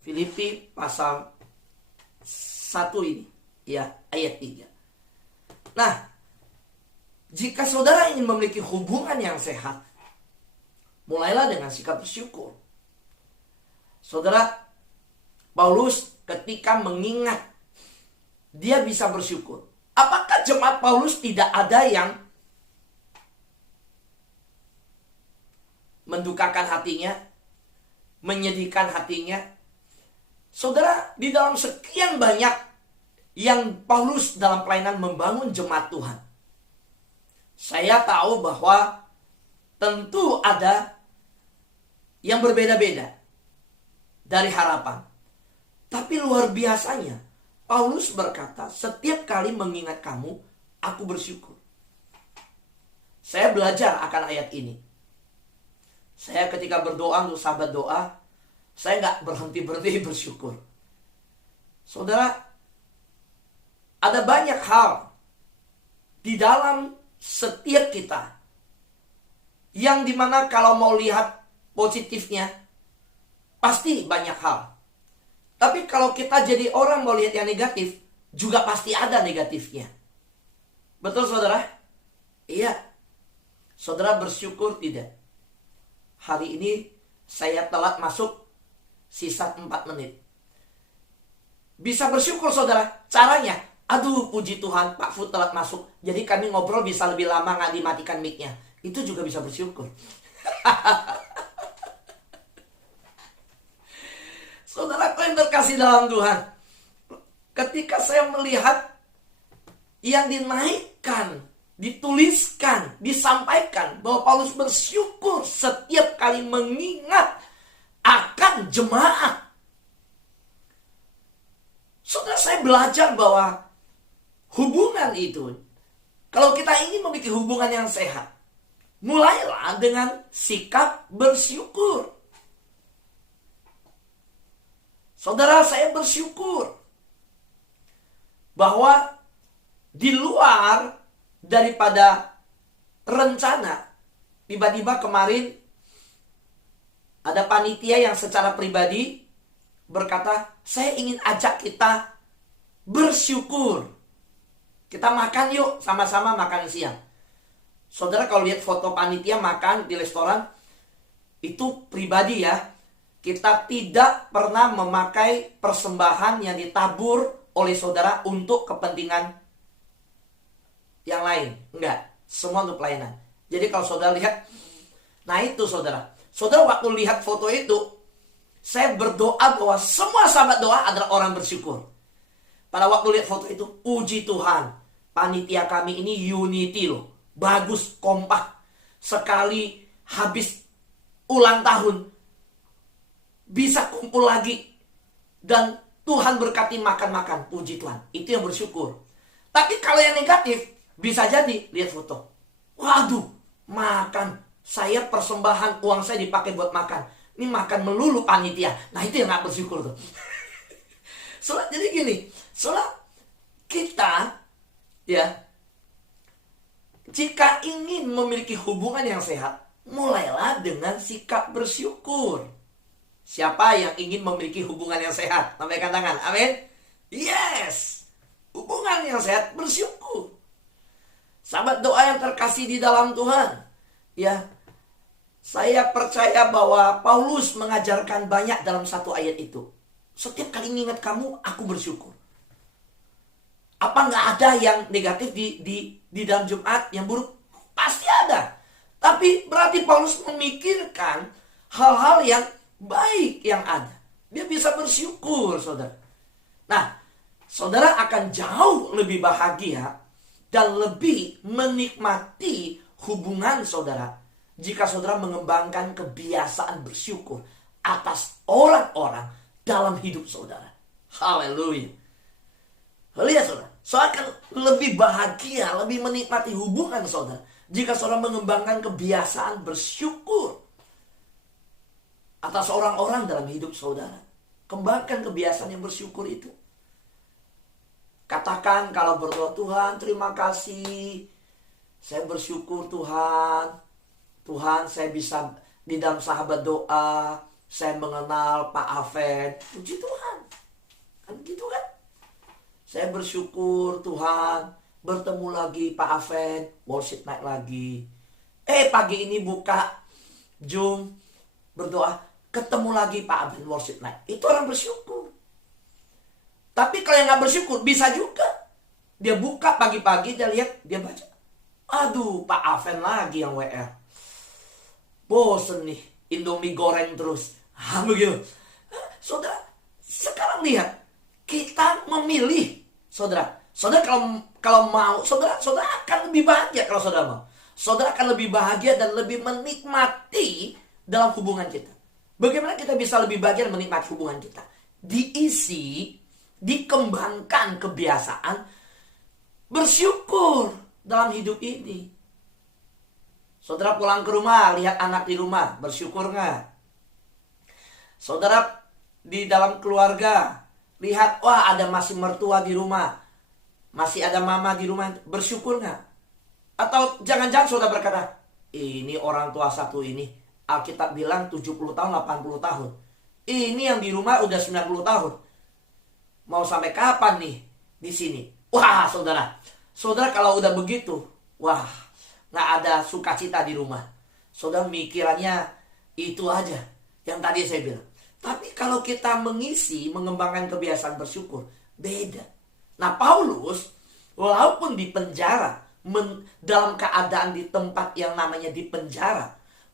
Filipi pasal 1 ini, ya, ayat 3. Nah, jika saudara ingin memiliki hubungan yang sehat, mulailah dengan sikap bersyukur. Saudara, Paulus ketika mengingat, dia bisa bersyukur. Apakah jemaat Paulus tidak ada yang mendukakan hatinya, menyedihkan hatinya? Saudara, di dalam sekian banyak yang Paulus dalam pelayanan membangun jemaat Tuhan, saya tahu bahwa tentu ada yang berbeda-beda dari harapan. Tapi luar biasanya, Paulus berkata, setiap kali mengingat kamu, aku bersyukur. Saya belajar akan ayat ini. Saya ketika berdoa untuk sahabat doa, saya nggak berhenti bersyukur. Saudara, ada banyak hal di dalam setiap kita yang dimana kalau mau lihat positifnya, pasti banyak hal. Tapi kalau kita jadi orang mau lihat yang negatif, juga pasti ada negatifnya. Betul saudara? Iya. Saudara bersyukur tidak? Hari ini saya telat masuk sisa 4 menit. Bisa bersyukur saudara. Caranya, aduh puji Tuhan Pak Fu telat masuk, jadi kami ngobrol bisa lebih lama, nggak dimatikan mic-nya. Itu juga bisa bersyukur. Saudara yang terkasih dalam Tuhan, ketika saya melihat yang dinaikkan, dituliskan, disampaikan bahwa Paulus bersyukur setiap kali mengingat akan jemaat. Saudara, saya belajar bahwa hubungan itu, kalau kita ingin memiliki hubungan yang sehat, mulailah dengan sikap bersyukur. Saudara, saya bersyukur bahwa di luar daripada rencana, tiba-tiba kemarin ada panitia yang secara pribadi berkata, saya ingin ajak kita bersyukur. Kita makan yuk, sama-sama makan siang. Saudara kalau lihat foto panitia makan di restoran, itu pribadi ya. Kita tidak pernah memakai persembahan yang ditabur oleh saudara untuk kepentingan yang lain. Enggak, semua untuk pelayanan. Jadi kalau saudara lihat, nah itu saudara. Saudara waktu lihat foto itu, saya berdoa bahwa semua sahabat doa adalah orang bersyukur. Pada waktu lihat foto itu, puji Tuhan, panitia kami ini unity loh. Bagus, kompak. Sekali habis ulang tahun, bisa kumpul lagi. Dan Tuhan berkati makan-makan. Puji Tuhan. Itu yang bersyukur. Tapi kalau yang negatif, bisa jadi lihat foto. Waduh, makan. Saya persembahan, uang saya dipakai buat makan. Ini makan melulu panitia. Nah itu yang gak bersyukur tuh. Soalnya jadi gini. Soalnya kita, ya, jika ingin memiliki hubungan yang sehat, mulailah dengan sikap bersyukur. Siapa yang ingin memiliki hubungan yang sehat? Lambaikan tangan. Amin. Yes. Hubungan yang sehat, bersyukur. Sahabat doa yang terkasih di dalam Tuhan. Ya. Saya percaya bahwa Paulus mengajarkan banyak dalam satu ayat itu. Setiap kali mengingat kamu, aku bersyukur. Apa nggak ada yang negatif di dalam Jumat yang buruk? Pasti ada. Tapi berarti Paulus memikirkan hal-hal yang baik yang ada. Dia bisa bersyukur, saudara. Nah, saudara akan jauh lebih bahagia dan lebih menikmati hubungan saudara jika saudara mengembangkan kebiasaan bersyukur atas orang-orang dalam hidup saudara. Haleluya. Lihat saudara, saudara akan lebih bahagia, lebih menikmati hubungan saudara jika saudara mengembangkan kebiasaan bersyukur atas orang-orang dalam hidup saudara. Kembangkan kebiasaan yang bersyukur itu. Katakan kalau berdoa, Tuhan terima kasih, saya bersyukur Tuhan. Tuhan, saya bisa di dalam sahabat doa Saya mengenal Pak Aven. Puji Tuhan. Kan gitu kan? Saya bersyukur Tuhan, bertemu lagi Pak Aven, worship night lagi. Pagi ini buka Zoom, berdoa, ketemu lagi Pak Aven, worship night. Itu orang bersyukur. Tapi kalau yang gak bersyukur, bisa juga. Dia buka pagi-pagi, dia lihat, dia baca. Aduh, Pak Aven lagi yang WR. Bosen nih, Indomie goreng terus. Begitu. Saudara, sekarang lihat. Kita memilih, saudara. Saudara kalau mau, saudara akan lebih bahagia kalau saudara mau. Saudara akan lebih bahagia dan lebih menikmati dalam hubungan kita. Bagaimana kita bisa lebih bahagia dan menikmati hubungan kita? Diisi, dikembangkan kebiasaan bersyukur dalam hidup ini. Saudara pulang ke rumah, lihat anak di rumah, bersyukur nggak? Saudara di dalam keluarga, lihat, wah ada masih mertua di rumah, masih ada mama di rumah, bersyukur nggak? Atau jangan-jangan saudara berkata, ini orang tua satu ini, Alkitab bilang 70 tahun, 80 tahun. Ini yang di rumah udah 90 tahun. Mau sampai kapan nih di sini? Wah saudara kalau udah begitu, wah nggak ada sukacita di rumah. Saudara mikirannya itu aja yang tadi saya bilang. Tapi kalau kita mengembangkan kebiasaan bersyukur, beda. Nah Paulus, walaupun di penjara, dalam keadaan di tempat yang namanya di penjara,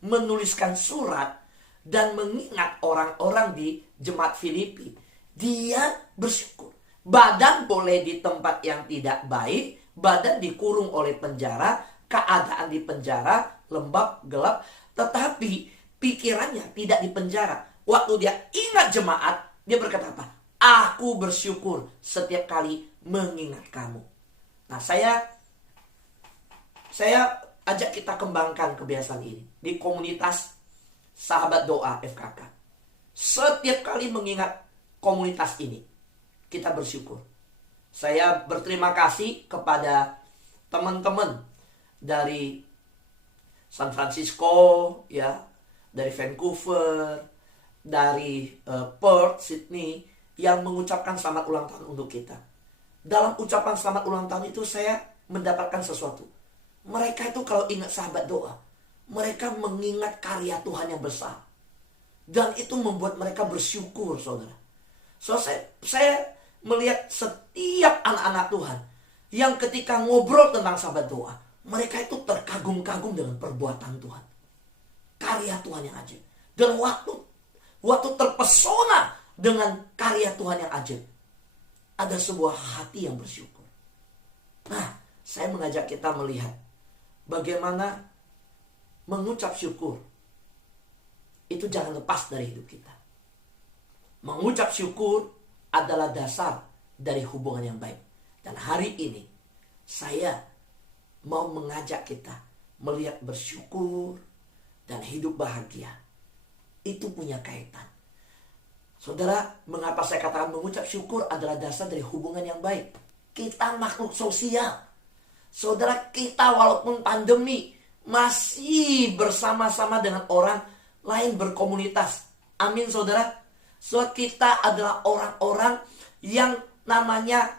menuliskan surat dan mengingat orang-orang di jemaat Filipi, dia bersyukur. Badan boleh di tempat yang tidak baik, badan dikurung oleh penjara, keadaan di penjara, lembab, gelap, tetapi pikirannya tidak di penjara. Waktu dia ingat jemaat, dia berkata apa? Aku bersyukur setiap kali mengingat kamu. Nah, saya ajak kita kembangkan kebiasaan ini di komunitas Sahabat Doa FKK. Setiap kali mengingat komunitas ini, kita bersyukur. Saya berterima kasih kepada teman-teman dari San Francisco, ya, dari Vancouver, dari Perth, Sydney, yang mengucapkan selamat ulang tahun untuk kita. Dalam ucapan selamat ulang tahun itu saya mendapatkan sesuatu. Mereka itu kalau ingat Sahabat Doa, mereka mengingat karya Tuhan yang besar. Dan itu membuat mereka bersyukur, saudara. So, saya melihat setiap anak-anak Tuhan yang ketika ngobrol tentang Sahabat Doa, mereka itu terkagum-kagum dengan perbuatan Tuhan. Karya Tuhan yang ajaib. Dan waktu terpesona dengan karya Tuhan yang ajaib, ada sebuah hati yang bersyukur. Nah, saya mengajak kita melihat bagaimana mengucap syukur itu jangan lepas dari hidup kita. Mengucap syukur adalah dasar dari hubungan yang baik. Dan hari ini saya mau mengajak kita melihat bersyukur dan hidup bahagia. Itu punya kaitan. Saudara, mengapa saya katakan mengucap syukur adalah dasar dari hubungan yang baik? Kita makhluk sosial. Saudara, kita walaupun pandemi masih bersama-sama dengan orang lain berkomunitas. Amin, saudara. So, kita adalah orang-orang yang namanya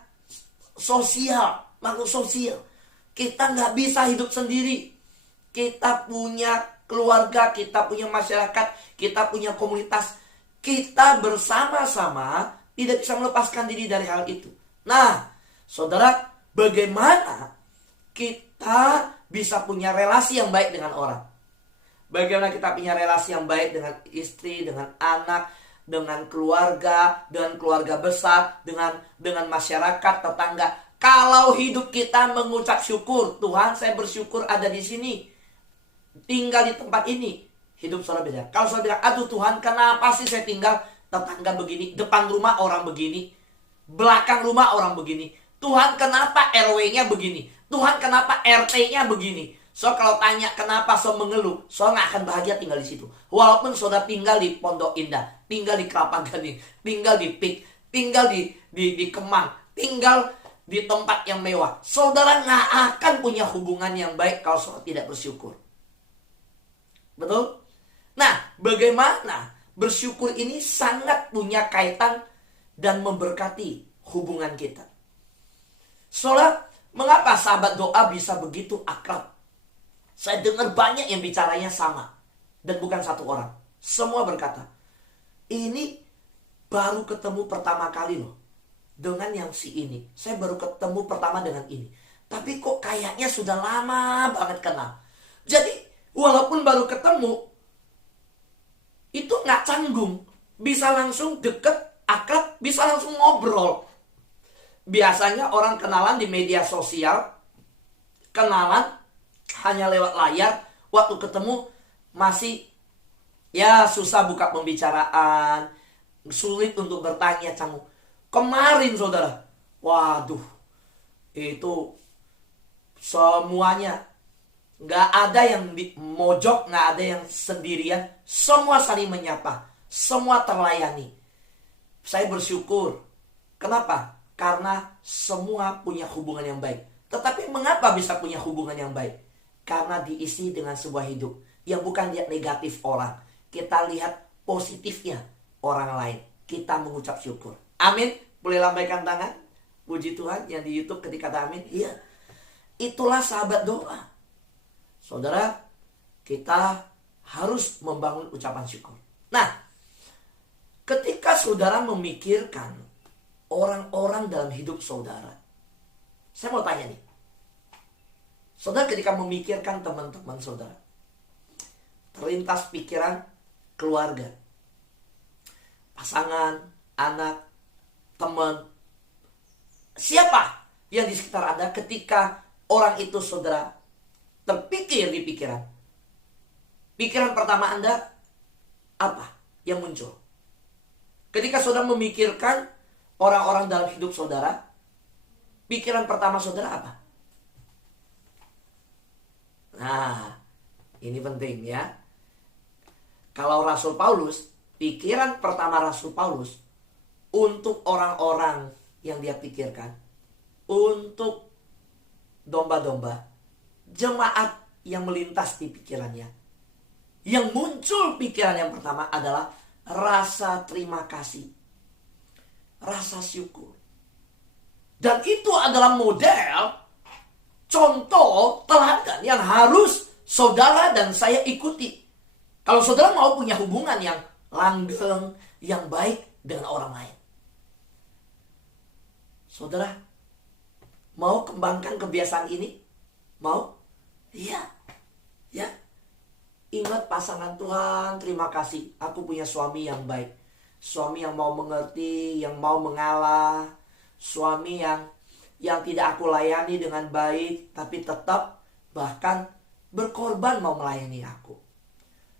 sosial, makhluk sosial. Kita nggak bisa hidup sendiri. Kita punya keluarga, kita punya masyarakat, kita punya komunitas. Kita bersama-sama tidak bisa melepaskan diri dari hal itu. Nah, saudara, bagaimana kita bisa punya relasi yang baik dengan orang? Bagaimana kita punya relasi yang baik dengan istri, dengan anak, dengan keluarga besar, dengan masyarakat, tetangga. Kalau hidup kita mengucap syukur, Tuhan saya bersyukur ada di sini, tinggal di tempat ini, hidup saudara beda. Kalau saudara bilang, aduh Tuhan kenapa sih saya tinggal tetangga begini, depan rumah orang begini, belakang rumah orang begini, Tuhan kenapa RW-nya begini, Tuhan kenapa RT-nya begini. So kalau tanya kenapa so mengeluh, so nggak akan bahagia tinggal di situ. Walaupun saudara tinggal di Pondok Indah, tinggal di Kelapa Gading, tinggal di Pik, tinggal di Kemang, tinggal di tempat yang mewah, saudara nggak akan punya hubungan yang baik kalau saudara tidak bersyukur. Betul? Nah, bagaimana bersyukur ini sangat punya kaitan dan memberkati hubungan kita. Soalnya, mengapa sahabat doa bisa begitu akrab? Saya dengar banyak yang bicaranya sama. Dan bukan satu orang. Semua berkata, ini baru ketemu pertama kali loh. Dengan yang si ini. Saya baru ketemu pertama dengan ini. Tapi kok kayaknya sudah lama banget kenal. Jadi, walaupun baru ketemu, itu nggak canggung. Bisa langsung deket, akrab, bisa langsung ngobrol. Biasanya orang kenalan di media sosial, kenalan hanya lewat layar, waktu ketemu masih ya susah buka pembicaraan, sulit untuk bertanya canggung. Kemarin saudara, waduh, itu semuanya nggak ada yang di mojok, nggak ada yang sendirian, semua saling menyapa, semua terlayani. Saya bersyukur. Kenapa? Karena semua punya hubungan yang baik. Tetapi mengapa bisa punya hubungan yang baik? Karena diisi dengan sebuah hidup yang bukan lihat negatif orang. Kita lihat positifnya orang lain. Kita mengucap syukur. Amin. Boleh lambaikan tangan. Puji Tuhan yang di YouTube ketika kata amin. Iya. Itulah sahabat doa. Saudara, kita harus membangun ucapan syukur. Nah, ketika saudara memikirkan orang-orang dalam hidup saudara, saya mau tanya nih. Saudara ketika memikirkan teman-teman saudara, terlintas pikiran keluarga, pasangan, anak, teman, siapa yang di sekitar Anda ketika orang itu saudara terpikir di pikiran? Pikiran pertama Anda apa yang muncul? Ketika saudara memikirkan orang-orang dalam hidup saudara, pikiran pertama saudara apa? Nah, ini penting ya. Kalau Rasul Paulus, pikiran pertama Rasul Paulus untuk orang-orang yang dia pikirkan, untuk domba-domba, jemaat yang melintas di pikirannya. Yang muncul pikiran yang pertama adalah rasa terima kasih, rasa syukur. Dan itu adalah model, contoh, teladan yang harus saudara dan saya ikuti. Kalau saudara mau punya hubungan yang langgeng, yang baik dengan orang lain. Saudara, mau kembangkan kebiasaan ini? Mau? Iya. Ya. Ingat pasangan Tuhan, terima kasih. Aku punya suami yang baik. Suami yang mau mengerti, yang mau mengalah. Suami yang tidak aku layani dengan baik, tapi tetap bahkan berkorban mau melayani aku.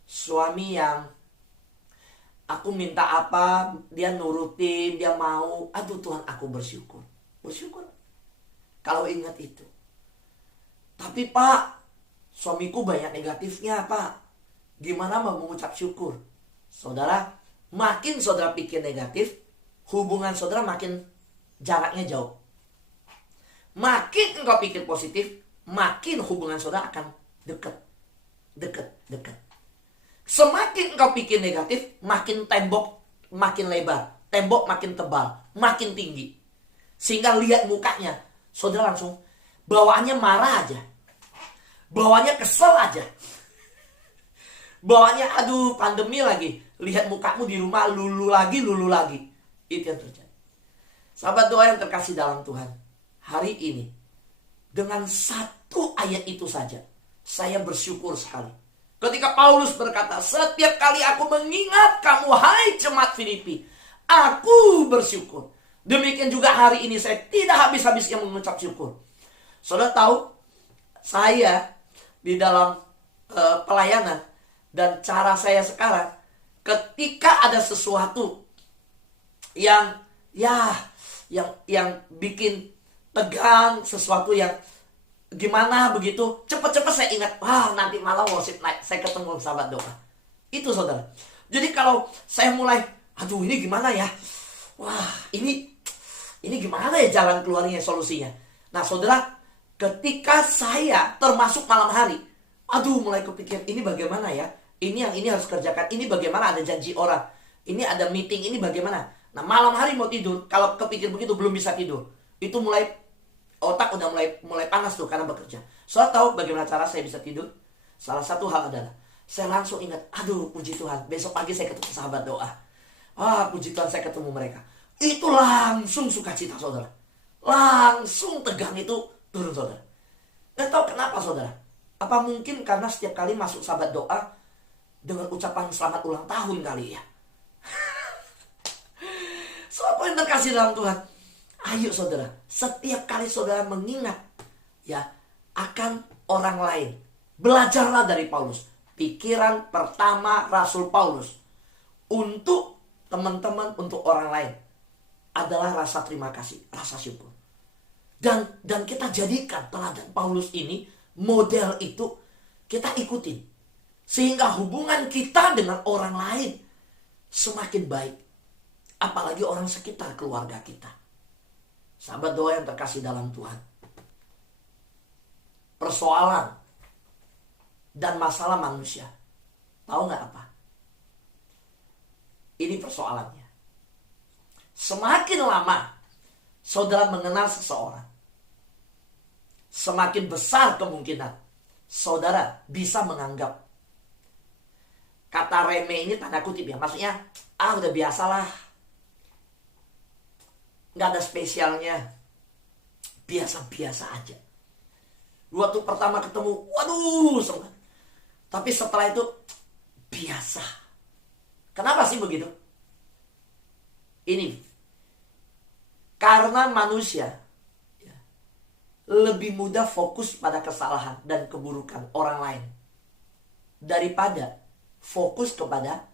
Suami yang aku minta apa, dia nurutin, dia mau. Aduh Tuhan, aku bersyukur. Bersyukur. Kalau ingat itu. Tapi Pak, suamiku banyak negatifnya Pak. Gimana mau mengucap syukur? Saudara, makin saudara pikir negatif, hubungan saudara makin jaraknya jauh. Makin engkau pikir positif, makin hubungan saudara akan dekat. Semakin engkau pikir negatif, makin tembok makin lebar, tembok makin tebal, makin tinggi. Sehingga lihat mukanya, saudara langsung bawaannya marah aja. Bawaannya kesel aja. Bawaannya aduh pandemi lagi. Lihat mukamu di rumah lulu lagi. Itu yang terjadi. Sahabat doa yang terkasih dalam Tuhan, hari ini dengan satu ayat itu saja saya bersyukur sekali. Ketika Paulus berkata, setiap kali aku mengingat kamu hai jemaat Filipi, aku bersyukur. Demikian juga hari ini saya tidak habis-habisnya mengucap syukur. Saudara tahu, saya di dalam pelayanan dan cara saya sekarang, ketika ada sesuatu yang bikin tegang, sesuatu yang gimana begitu, cepet-cepet saya ingat, nanti malam worship night saya ketemu sahabat doa. Itu saudara. Jadi kalau saya mulai, aduh ini gimana ya, ini gimana ya jalan keluarnya, solusinya. Nah saudara, ketika saya termasuk malam hari, mulai kepikir ini bagaimana ya, Ini yang ini harus kerjakan. Ini bagaimana, ada janji orang. Ini ada meeting, ini bagaimana. Nah, malam hari mau tidur, kalau kepikir begitu belum bisa tidur. Itu mulai otak udah mulai panas tuh karena bekerja. Soalnya tahu bagaimana cara saya bisa tidur? Salah satu hal adalah saya langsung ingat, aduh puji Tuhan, besok pagi saya ketemu sahabat doa. Puji Tuhan saya ketemu mereka. Itu langsung sukacita, saudara. Langsung tegang itu turun, saudara. Gak tahu kenapa, saudara. Apa mungkin karena setiap kali masuk sahabat doa dengan ucapan selamat ulang tahun kali ya. Soal yang terkasih dalam Tuhan, ayo saudara, setiap kali saudara mengingat ya akan orang lain, belajarlah dari Paulus. Pikiran pertama Rasul Paulus untuk teman-teman, untuk orang lain adalah rasa terima kasih, rasa syukur. Dan kita jadikan teladan Paulus ini, model itu kita ikutin. Sehingga hubungan kita dengan orang lain semakin baik. Apalagi orang sekitar keluarga kita. Sahabat doa yang terkasih dalam Tuhan. Persoalan dan masalah manusia. Tahu nggak apa? Ini persoalannya. Semakin lama saudara mengenal seseorang, semakin besar kemungkinan saudara bisa menganggap, kata remeh ini tanda kutip ya, maksudnya udah biasalah, nggak ada spesialnya, biasa-biasa aja. Waktu pertama ketemu, waduh semangat. Tapi setelah itu biasa. Kenapa sih begitu? Ini karena manusia lebih mudah fokus pada kesalahan dan keburukan orang lain daripada fokus kepada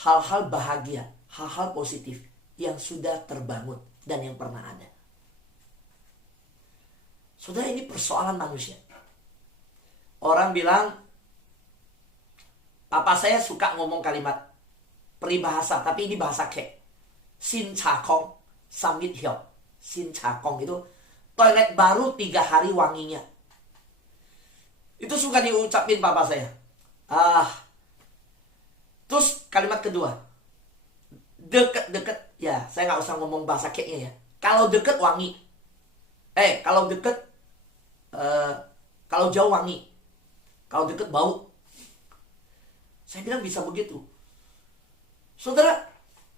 hal-hal bahagia, hal-hal positif yang sudah terbangun dan yang pernah ada. Saudara, ini persoalan manusia. Orang bilang, papa saya suka ngomong kalimat peribahasa, tapi ini bahasa kek. Sin cakong, samit hiop. Sin cakong itu toilet baru 3 hari wanginya. Itu suka diucapin papa saya. Terus kalimat kedua, deket-deket, ya saya nggak usah ngomong bahasa keknya ya. Kalau deket wangi, kalau deket, kalau jauh wangi, kalau deket bau. Saya bilang bisa begitu. Saudara,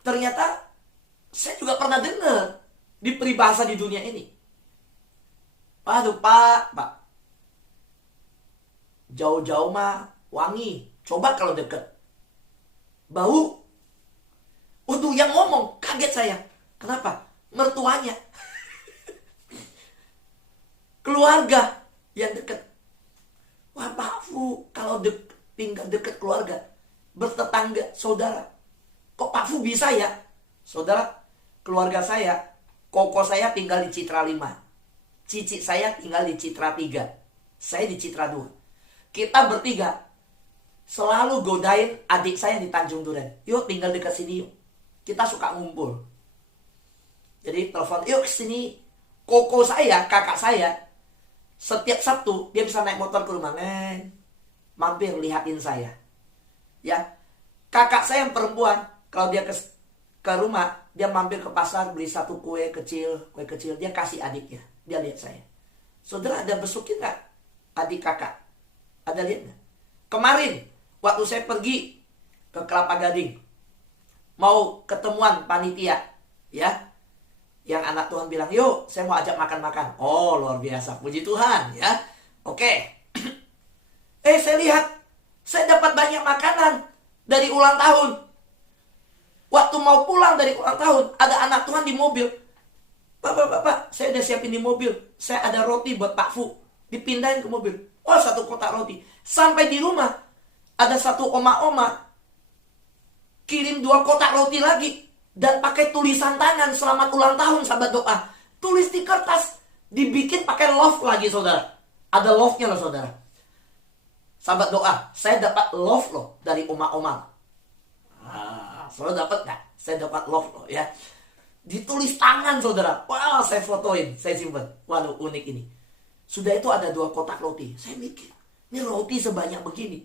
ternyata saya juga pernah dengar di peribahasa di dunia ini. Waduh pak, jauh-jauh mah wangi, coba kalau deket bau. Untuk yang ngomong, kaget saya. Kenapa? Mertuanya. Keluarga yang dekat. Wah Pak Fu, kalau tinggal dekat keluarga, bertetangga, saudara. Kok Pak Fu bisa ya? Saudara, keluarga saya, koko saya tinggal di Citra 5. Cici saya tinggal di Citra 3. Saya di Citra 2. Kita bertiga selalu godain adik saya di Tanjung Duren. Yuk tinggal dekat sini yuk. Kita suka ngumpul. Jadi telepon, yuk kesini. Koko saya, kakak saya, setiap Sabtu dia bisa naik motor ke rumah, mampir lihatin saya. Ya, kakak saya yang perempuan, kalau dia ke rumah, dia mampir ke pasar beli satu kue kecil, dia kasih adiknya. Dia lihat saya. Saudara, ada besukin nggak adik kakak? Ada lihat nggak? Kemarin waktu saya pergi ke Kelapa Gading, mau ketemuan panitia, ya, yang anak Tuhan bilang, yuk saya mau ajak makan-makan. Oh luar biasa, puji Tuhan ya. Oke. Saya lihat saya dapat banyak makanan dari ulang tahun. Waktu mau pulang dari ulang tahun, ada anak Tuhan di mobil. Bapak, saya udah siapin di mobil, saya ada roti buat Pak Fu, dipindahin ke mobil. Oh 1 kotak roti. Sampai di rumah ada satu oma-oma kirim 2 kotak roti lagi. Dan pakai tulisan tangan, selamat ulang tahun sahabat doa. Tulis di kertas. Dibikin pakai love lagi saudara. Ada love-nya loh saudara. Sahabat doa, saya dapat love loh dari oma-oma. Saudara dapat gak? Saya dapat love loh ya. Ditulis tangan saudara. Wah, saya fotoin, saya simpan. Waduh, unik ini. Sudah itu ada 2 kotak roti. Saya mikir, ini roti sebanyak begini.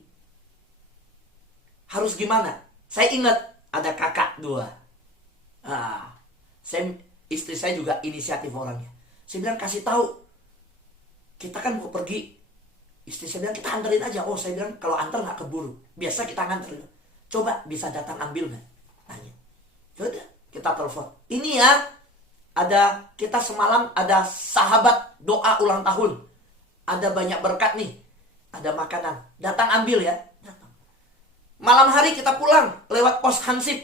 harus gimana. Saya ingat ada kakak 2. Istri saya juga inisiatif orangnya. Saya bilang kasih tahu, kita kan mau pergi. Istri saya bilang kita anterin aja. Oh, saya bilang kalau antar nggak keburu. Biasa kita nganter. Coba bisa datang ambil nggak? Tanya. Yaudah, kita telepon. Ini ya, kita semalam ada sahabat doa ulang tahun. Ada banyak berkat nih. Ada makanan. Datang ambil ya. Datang. Malam hari kita pulang lewat pos Hansip.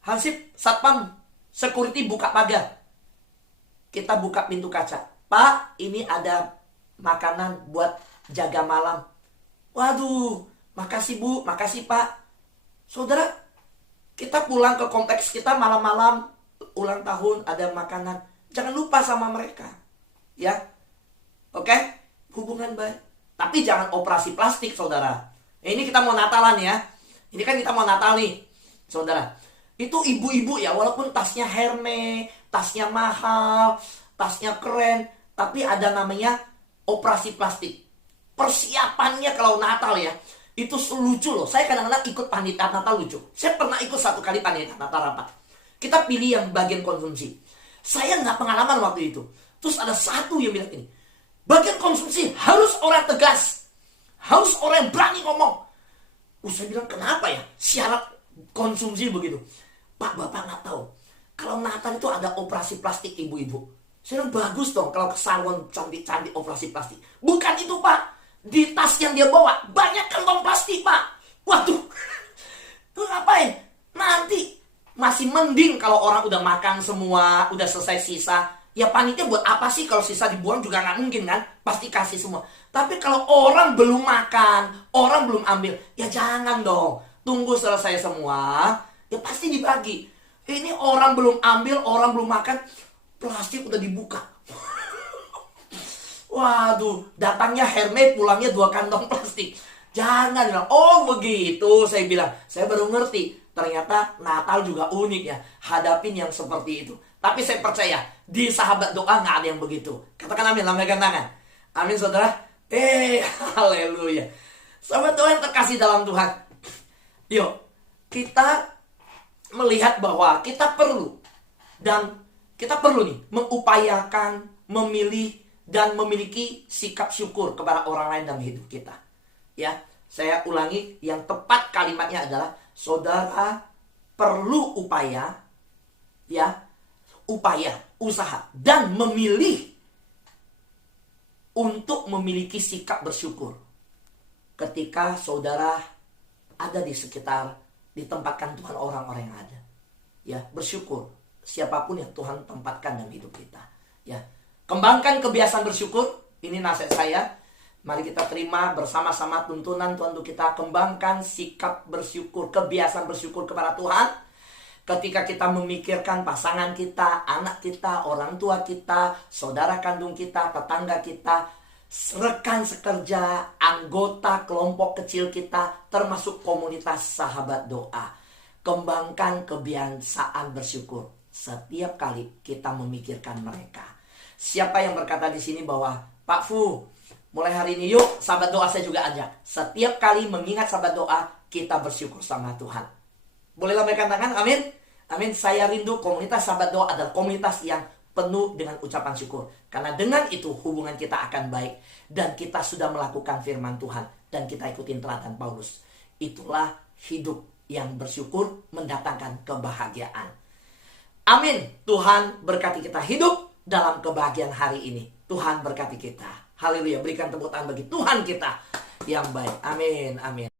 Hansip, satpam, security buka pagar. Kita buka pintu kaca. Pak, ini ada makanan buat jaga malam. Waduh, makasih Bu, makasih Pak. Saudara, kita pulang ke kompleks kita malam-malam, ulang tahun, ada makanan. Jangan lupa sama mereka. Ya, oke? Hubungan baik. Tapi jangan operasi plastik, saudara. Ini kita mau Natalan ya. Ini kan kita mau Natal nih, saudara. Itu ibu-ibu ya, walaupun tasnya Hermes, tasnya mahal, tasnya keren, tapi ada namanya operasi plastik. Persiapannya kalau Natal ya, itu lucu loh. Saya kadang-kadang ikut panitia Natal lucu. Saya pernah ikut 1 kali panitia Natal rapat. Kita pilih yang bagian konsumsi. Saya nggak pengalaman waktu itu. Terus ada satu yang bilang ini, bagian konsumsi harus orang tegas, harus orang yang berani ngomong. Saya bilang kenapa ya syarat konsumsi begitu? Pak, Bapak nggak tahu. Kalau Natal itu ada operasi plastik ibu-ibu. Saya bilang bagus dong kalau ke salon cantik-cantik operasi plastik. Bukan itu Pak. Di tas yang dia bawa banyak kantong plastik Pak. Waduh. Itu ngapain? Nanti masih mending kalau orang udah makan semua, udah selesai sisa. Ya panitia buat apa sih kalau sisa dibuang juga nggak mungkin kan? Pasti kasih semua. Tapi kalau orang belum makan, orang belum ambil, ya jangan dong. Tunggu selesai semua, ya pasti dibagi. Ini orang belum ambil, orang belum makan, plastik udah dibuka. Waduh, datangnya Hermes, pulangnya 2 kantong plastik. Jangan bilang, oh begitu. Saya bilang, saya baru ngerti. Ternyata Natal juga unik ya. Hadapin yang seperti itu. Tapi saya percaya, di sahabat doa nggak ada yang begitu. Katakan amin, lambaikan tangan. Amin saudara. Haleluya. Sahabat doa yang terkasih dalam Tuhan. Yuk, kita melihat bahwa kita perlu. Dan kita perlu nih, mengupayakan, memilih, dan memiliki sikap syukur kepada orang lain dalam hidup kita. Ya, saya ulangi, yang tepat kalimatnya adalah saudara perlu upaya, ya, usaha, dan memilih untuk memiliki sikap bersyukur ketika saudara ada di sekitar, ditempatkan Tuhan orang-orang yang ada. Ya, bersyukur siapapun yang Tuhan tempatkan dalam hidup kita. Ya. Kembangkan kebiasaan bersyukur. Ini nasihat saya. Mari kita terima bersama-sama tuntunan Tuhan untuk kita kembangkan sikap bersyukur, kebiasaan bersyukur kepada Tuhan. Ketika kita memikirkan pasangan kita, anak kita, orang tua kita, saudara kandung kita, tetangga kita, rekan sekerja, anggota kelompok kecil kita, termasuk komunitas sahabat doa. Kembangkan kebiasaan bersyukur setiap kali kita memikirkan mereka. Siapa yang berkata di sini bahwa Pak Fu, mulai hari ini yuk sahabat doa saya juga ajak. Setiap kali mengingat sahabat doa, kita bersyukur sama Tuhan. Boleh lambaikan tangan, amin. Amin, saya rindu komunitas sahabat doa adalah komunitas yang penuh dengan ucapan syukur. Karena dengan itu hubungan kita akan baik. Dan kita sudah melakukan firman Tuhan. Dan kita ikutin teladan Paulus. Itulah hidup yang bersyukur mendatangkan kebahagiaan. Amin. Tuhan berkati kita hidup dalam kebahagiaan hari ini. Tuhan berkati kita. Haleluya. Berikan tepuk tangan bagi Tuhan kita yang baik. Amin. Amin.